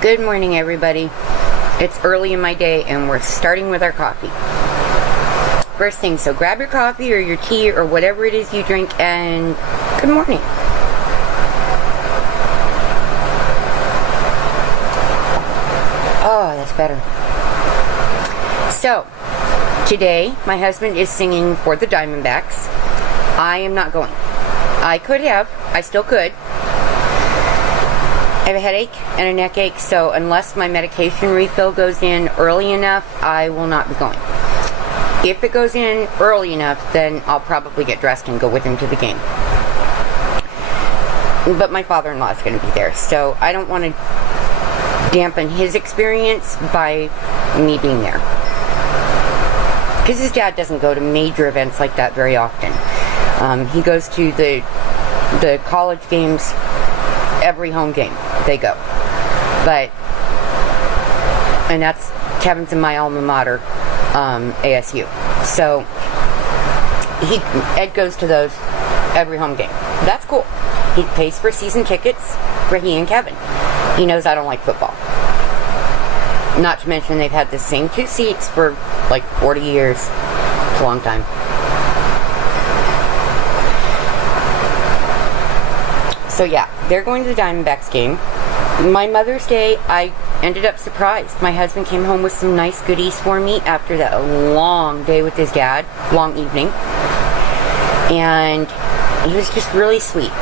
Good morning, everybody. It's early in my day and we're starting with our coffee. First thing, so grab your coffee or your tea or whatever it is you drink and good morning. Oh, that's better. So, today my husband is singing for the Diamondbacks. I am not going. I could have. I still could. I have a headache and a neck ache, so unless my medication refill goes in early enough, I will not be going. If it goes in early enough, then I'll probably get dressed and go with him to the game. But my father-in-law is going to be there, so I don't want to dampen his experience by me being there. Because his dad doesn't go to major events like that very often. He goes to the college games, every home game they go. And that's Kevin's and my alma mater, ASU. So Ed goes to those every home game. That's cool. He pays for season tickets for he and Kevin. He knows I don't like football. Not to mention they've had the same two seats for like 40 years. It's a long time. So yeah, they're going to the Diamondbacks game. My Mother's Day, I ended up surprised. My husband came home with some nice goodies for me after that long day with his dad, long evening. And he was just really sweet.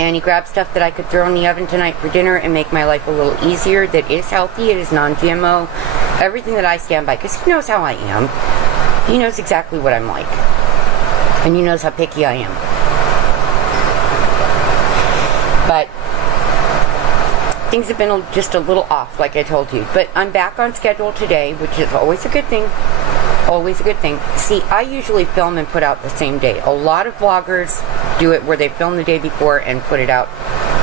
And he grabbed stuff that I could throw in the oven tonight for dinner and make my life a little easier, that is healthy, it is non-GMO, everything that I stand by, because he knows how I am. He knows exactly what I'm like. And he knows how picky I am. But things have been just a little off, like I told you. But I'm back on schedule today, which is always a good thing. Always a good thing. See, I usually film and put out the same day. A lot of vloggers do it where they film the day before and put it out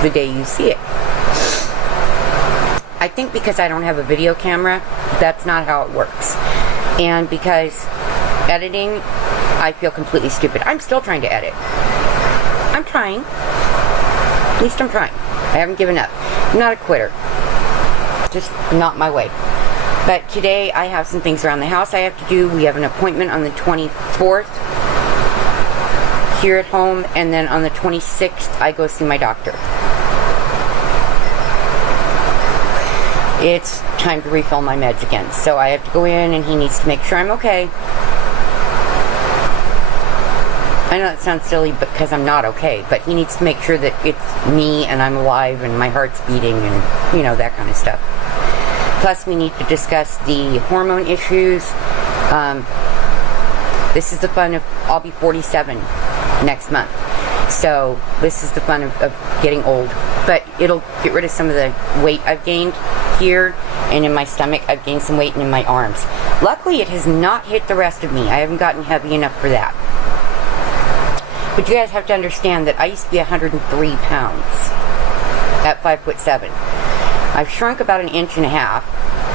the day you see it. I think because I don't have a video camera, that's not how it works. And because editing, I feel completely stupid. I'm still trying to edit. I'm trying. At least I'm trying. I haven't given up. I'm not a quitter. Just not my way. But today I have some things around the house I have to do. We have an appointment on the 24th here at home, and then on the 26th I go see my doctor. It's time to refill my meds again. So I have to go in and he needs to make sure I'm okay. I know that sounds silly because I'm not okay, but he needs to make sure that it's me and I'm alive and my heart's beating and, you know, that kind of stuff. Plus, we need to discuss the hormone issues. This is the fun of, I'll be 47 next month. So, this is the fun of getting old. But it'll get rid of some of the weight I've gained here and in my stomach. I've gained some weight and in my arms. Luckily, it has not hit the rest of me. I haven't gotten heavy enough for that. But you guys have to understand that I used to be 103 pounds at 5'7". I've shrunk about 1.5 inches,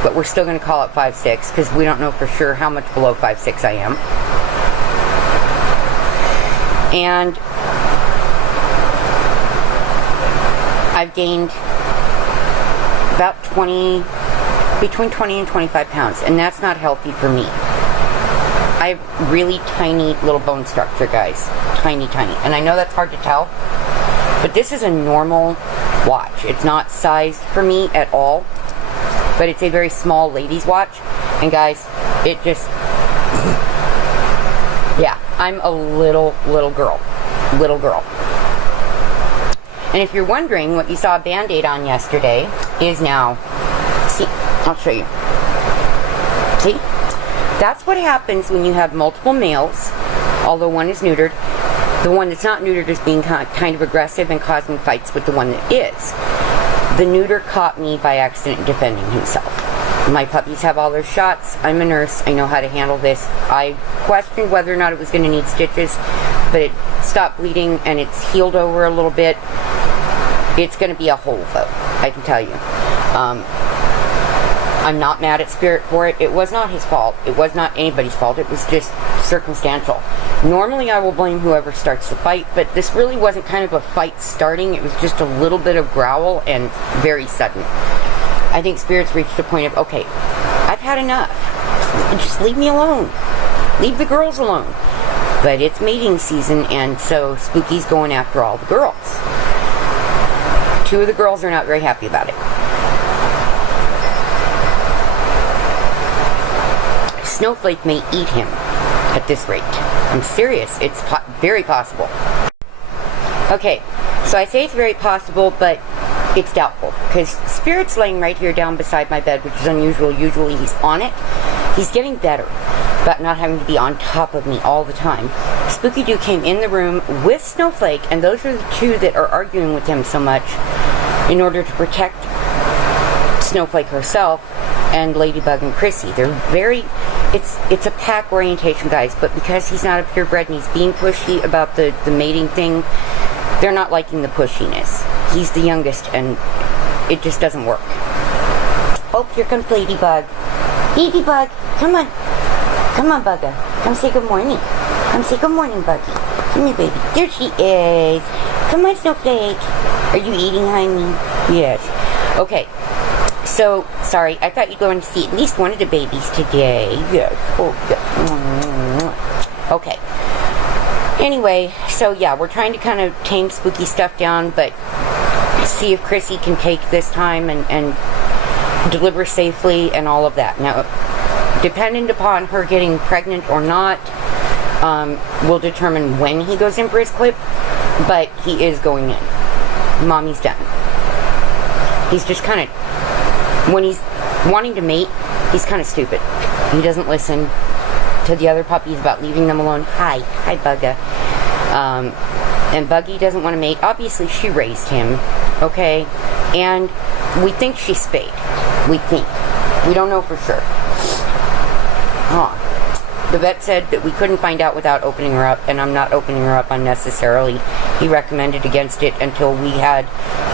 but we're still going to call it 5'6" because we don't know for sure how much below 5'6" I am. And I've gained about between 20 and 25 pounds, and that's not healthy for me. I have really tiny little bone structure, guys. Tiny, tiny. And I know that's hard to tell, but this is a normal watch. It's not sized for me at all, but it's a very small ladies' watch. And guys, it just, yeah, I'm a little girl. Little girl. And if you're wondering what you saw a Band-Aid on yesterday is now, see, I'll show you. See? That's what happens when you have multiple males, although one is neutered. The one that's not neutered is being kind of aggressive and causing fights with the one that is. The neuter caught me by accident defending himself. My puppies have all their shots. I'm a nurse. I know how to handle this. I questioned whether or not it was going to need stitches, but it stopped bleeding and it's healed over a little bit. It's going to be a hole, though, I can tell you. I'm not mad at Spirit for it. It was not his fault. It was not anybody's fault. It was just circumstantial. Normally I will blame whoever starts the fight, but this really wasn't kind of a fight starting. It was just a little bit of growl and very sudden. I think spirits reached a point of, okay, I've had enough. Just leave me alone. Leave the girls alone. But it's mating season, and so Spooky's going after all the girls. 2 of the girls are not very happy about it. Snowflake may eat him at this rate. I'm serious. It's very possible. Okay, so I say it's very possible, but it's doubtful. Because Spirit's laying right here down beside my bed, which is unusual. Usually he's on it. He's getting better, but not having to be on top of me all the time. Spooky Doo came in the room with Snowflake, and those are the 2 that are arguing with him so much in order to protect Snowflake herself and Ladybug and Chrissy. They're very... It's a pack orientation, guys, but because he's not a purebred and he's being pushy about the mating thing, they're not liking the pushiness. He's the youngest, and it just doesn't work. Oh, here comes Ladybug. Ladybug, come on. Come on, Bugga. Come say good morning. Come say good morning, Buggy. Come here, baby. There she is. Come on, Snowflake. Are you eating, honey? Yes. Okay. So, sorry, I thought you'd go and see at least one of the babies today. Yes. Oh, yes. Okay. Anyway, so yeah, we're trying to kind of tame spooky stuff down, but see if Chrissy can take this time and deliver safely and all of that. Now, dependent upon her getting pregnant or not, will determine when he goes in for his clip, but he is going in. Mommy's done. He's just kind of... When he's wanting to mate, he's kind of stupid. He doesn't listen to the other puppies about leaving them alone. Hi Bugga. And Buggy doesn't want to mate. Obviously, she raised him, okay? And we think she's spayed. We think. We don't know for sure. The vet said that we couldn't find out without opening her up, and I'm not opening her up unnecessarily. He recommended against it until we had,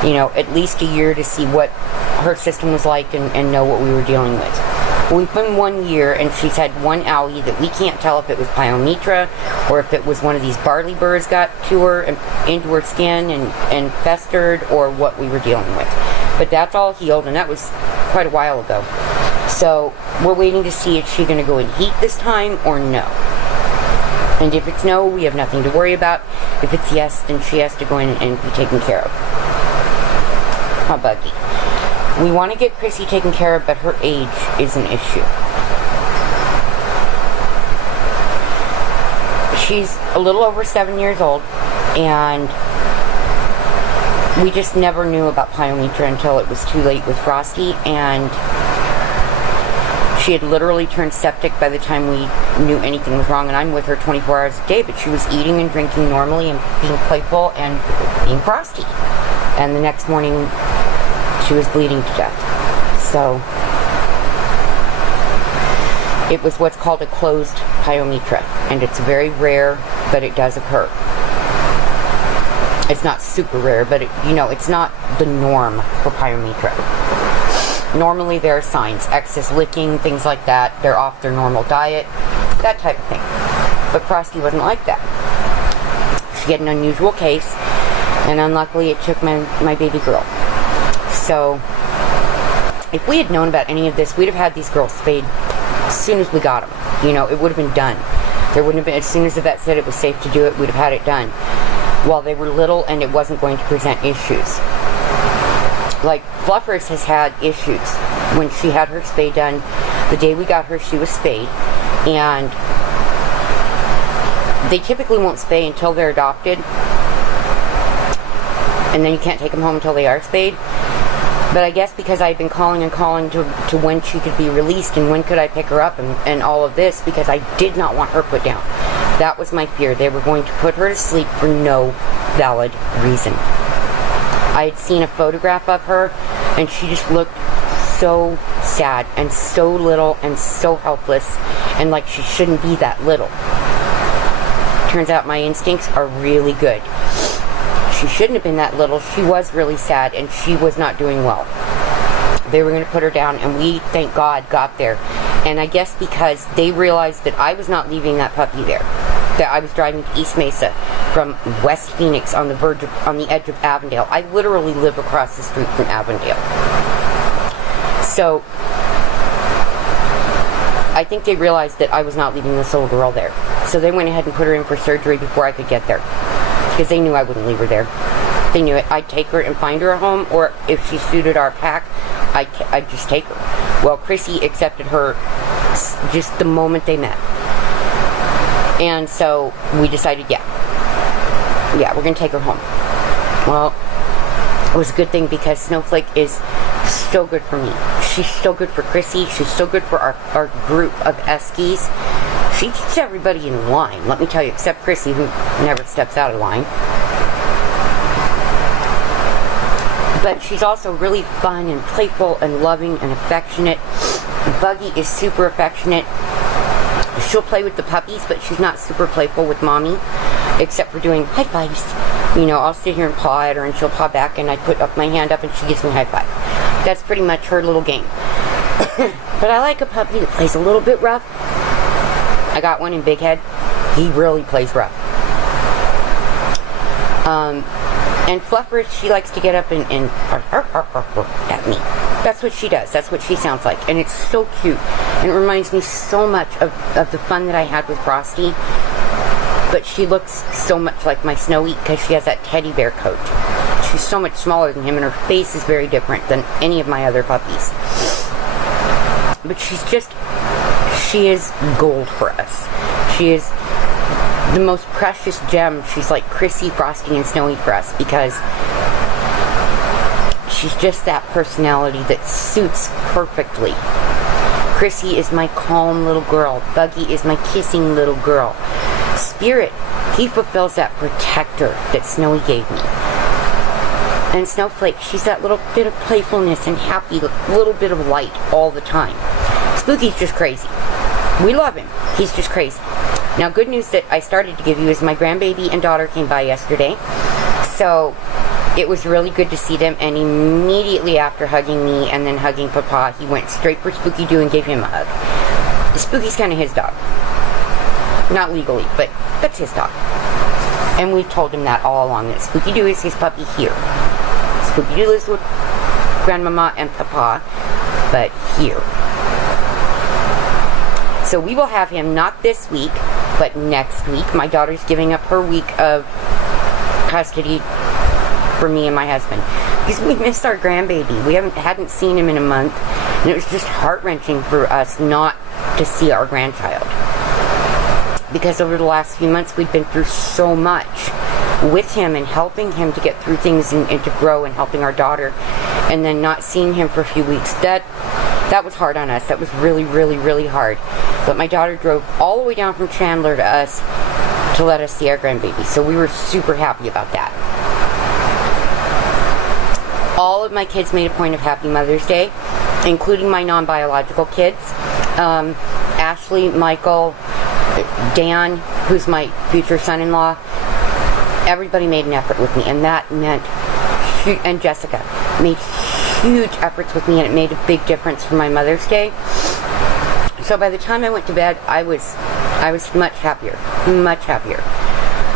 at least a year to see what her system was like and know what we were dealing with. We've been 1 year, and she's had one owie that we can't tell if it was pyometra or if it was one of these barley burrs got to her and into her skin and festered, or what we were dealing with. But that's all healed, and that was quite a while ago. So we're waiting to see if she's going to go in heat this time or no. And if it's no, we have nothing to worry about. If it's yes, then she has to go in and be taken care of. How Buggy. We want to get Chrissy taken care of, but her age is an issue. She's a little over 7 years old, and we just never knew about pyometra until it was too late with Frosty, and she had literally turned septic by the time we knew anything was wrong, and I'm with her 24 hours a day, but she was eating and drinking normally and being playful and being Frosty. And the next morning, she was bleeding to death. So, it was what's called a closed pyometra, and it's very rare, but it does occur. It's not super rare, but it's not the norm for pyometra. Normally there are signs, excess licking, things like that. They're off their normal diet, that type of thing. But Frosty wasn't like that. She had an unusual case, and unluckily it took my baby girl. So, if we had known about any of this, we'd have had these girls spayed as soon as we got them. It would have been done. There wouldn't have been, as soon as the vet said it was safe to do it, we'd have had it done. While they were little and it wasn't going to present issues. Like, Fluffers has had issues. When she had her spay done, the day we got her, she was spayed. And they typically won't spay until they're adopted. And then you can't take them home until they are spayed. But I guess because I've been calling to when she could be released and when could I pick her up and all of this, because I did not want her put down. That was my fear. They were going to put her to sleep for no valid reason. I had seen a photograph of her, and she just looked so sad and so little and so helpless, and like she shouldn't be that little. Turns out my instincts are really good. She shouldn't have been that little. She was really sad, and she was not doing well. They were going to put her down, and we, thank God, got there. And I guess because they realized that I was not leaving that puppy there, that I was driving to East Mesa from West Phoenix on the edge of Avondale. I literally live across the street from Avondale. So I think they realized that I was not leaving this little girl there. So they went ahead and put her in for surgery before I could get there, because they knew I wouldn't leave her there. They knew it. I'd take her and find her a home, or if she suited our pack, I'd just take her. Well, Chrissy accepted her just the moment they met. And so we decided, yeah, we're going to take her home. Well, it was a good thing, because Snowflake is so good for me. She's so good for Chrissy. She's so good for our group of Eskies. She keeps everybody in line, let me tell you, except Chrissy, who never steps out of line. But she's also really fun and playful and loving and affectionate. Buggy is super affectionate. She'll play with the puppies, but she's not super playful with Mommy, except for doing high fives. You know, I'll sit here and paw at her, and she'll paw back, and I put up my hand up, and she gives me a high five. That's pretty much her little game. But I like a puppy that plays a little bit rough. I got one in Big Head. He really plays rough. And Fluffer, she likes to get up and at me. That's what she does. That's what she sounds like. And it's so cute. And it reminds me so much of the fun that I had with Frosty. But she looks so much like my Snowy, because she has that teddy bear coat. She's so much smaller than him, and her face is very different than any of my other puppies. But she is gold for us. She is the most precious gem. She's like Chrissy, Frosty, and Snowy for us, because she's just that personality that suits perfectly. Chrissy is my calm little girl. Buggy is my kissing little girl. Spirit, he fulfills that protector that Snowy gave me. And Snowflake, she's that little bit of playfulness and happy, little bit of light all the time. Spooky's just crazy. We love him. He's just crazy. Now, good news that I started to give you is my grandbaby and daughter came by yesterday. So it was really good to see them, and immediately after hugging me and then hugging Papa, he went straight for Spooky Doo and gave him a hug. Spooky's kind of his dog. Not legally, but that's his dog. And we told him that all along, that Spooky Doo is his puppy here. Spooky Doo lives with Grandmama and Papa, but here. So we will have him not this week, but next week. My daughter's giving up her week of custody for me and my husband, because we missed our grandbaby. We hadn't seen him in a month, and it was just heart-wrenching for us not to see our grandchild, because over the last few months we've been through so much with him and helping him to get through things and to grow, and helping our daughter, and then not seeing him for a few weeks. That was hard on us. That was really, really, really hard. But my daughter drove all the way down from Chandler to us to let us see our grandbaby. So we were super happy about that. All of my kids made a point of Happy Mother's Day, including my non-biological kids. Ashley, Michael, Dan, who's my future son-in-law. Everybody made an effort with me, and that meant, and Jessica made huge efforts with me, and it made a big difference for my Mother's Day. So by the time I went to bed, I was much happier, much happier.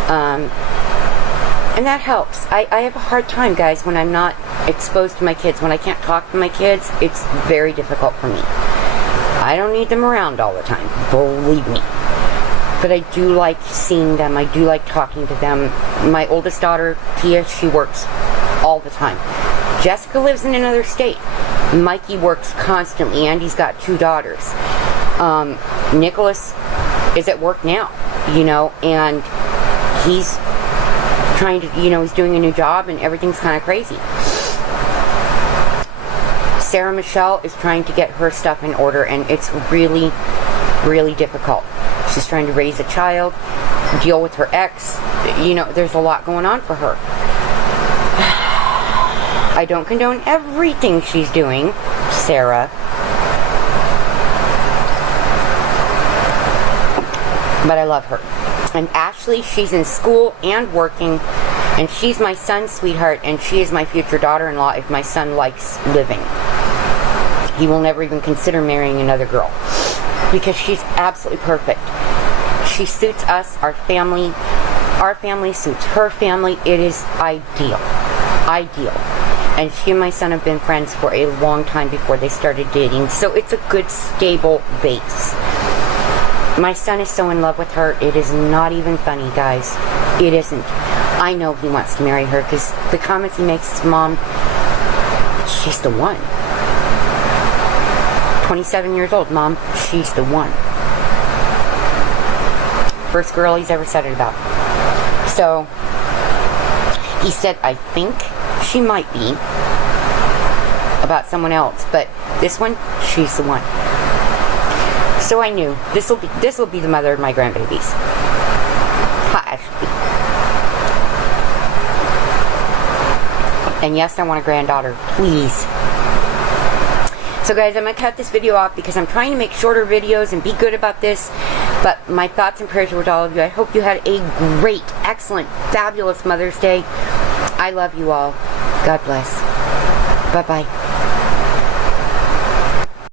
And that helps. I have a hard time, guys, when I'm not exposed to my kids. When I can't talk to my kids, it's very difficult for me. I don't need them around all the time, believe me. But I do like seeing them. I do like talking to them. My oldest daughter, Pia, she works all the time. Jessica lives in another state. Mikey works constantly. Andy's got 2 daughters. Nicholas is at work now, and he's trying to, he's doing a new job, and everything's kind of crazy. Sarah Michelle is trying to get her stuff in order, and it's really, really difficult. She's trying to raise a child, deal with her ex. There's a lot going on for her. I don't condone everything she's doing, Sarah. But I love her. And Ashley, she's in school and working, and she's my son's sweetheart, and she is my future daughter-in-law if my son likes living. He will never even consider marrying another girl. because she's absolutely perfect. She suits us, our family. Our family suits her family. It is ideal. Ideal. And she and my son have been friends for a long time before they started dating. So it's a good, stable base. My son is so in love with her. It is not even funny, guys. It isn't. I know he wants to marry her because the comments he makes to Mom, she's the one. 27 years old, Mom, she's the one. First girl he's ever said it about. So, he said, I think she might be about someone else, but this one, she's the one. So I knew this will be the mother of my grandbabies. Hi, Ashley. And yes, I want a granddaughter, please. So guys, I'm going to cut this video off because I'm trying to make shorter videos and be good about this. But my thoughts and prayers are with all of you. I hope you had a great, excellent, fabulous Mother's Day. I love you all. God bless. Bye-bye.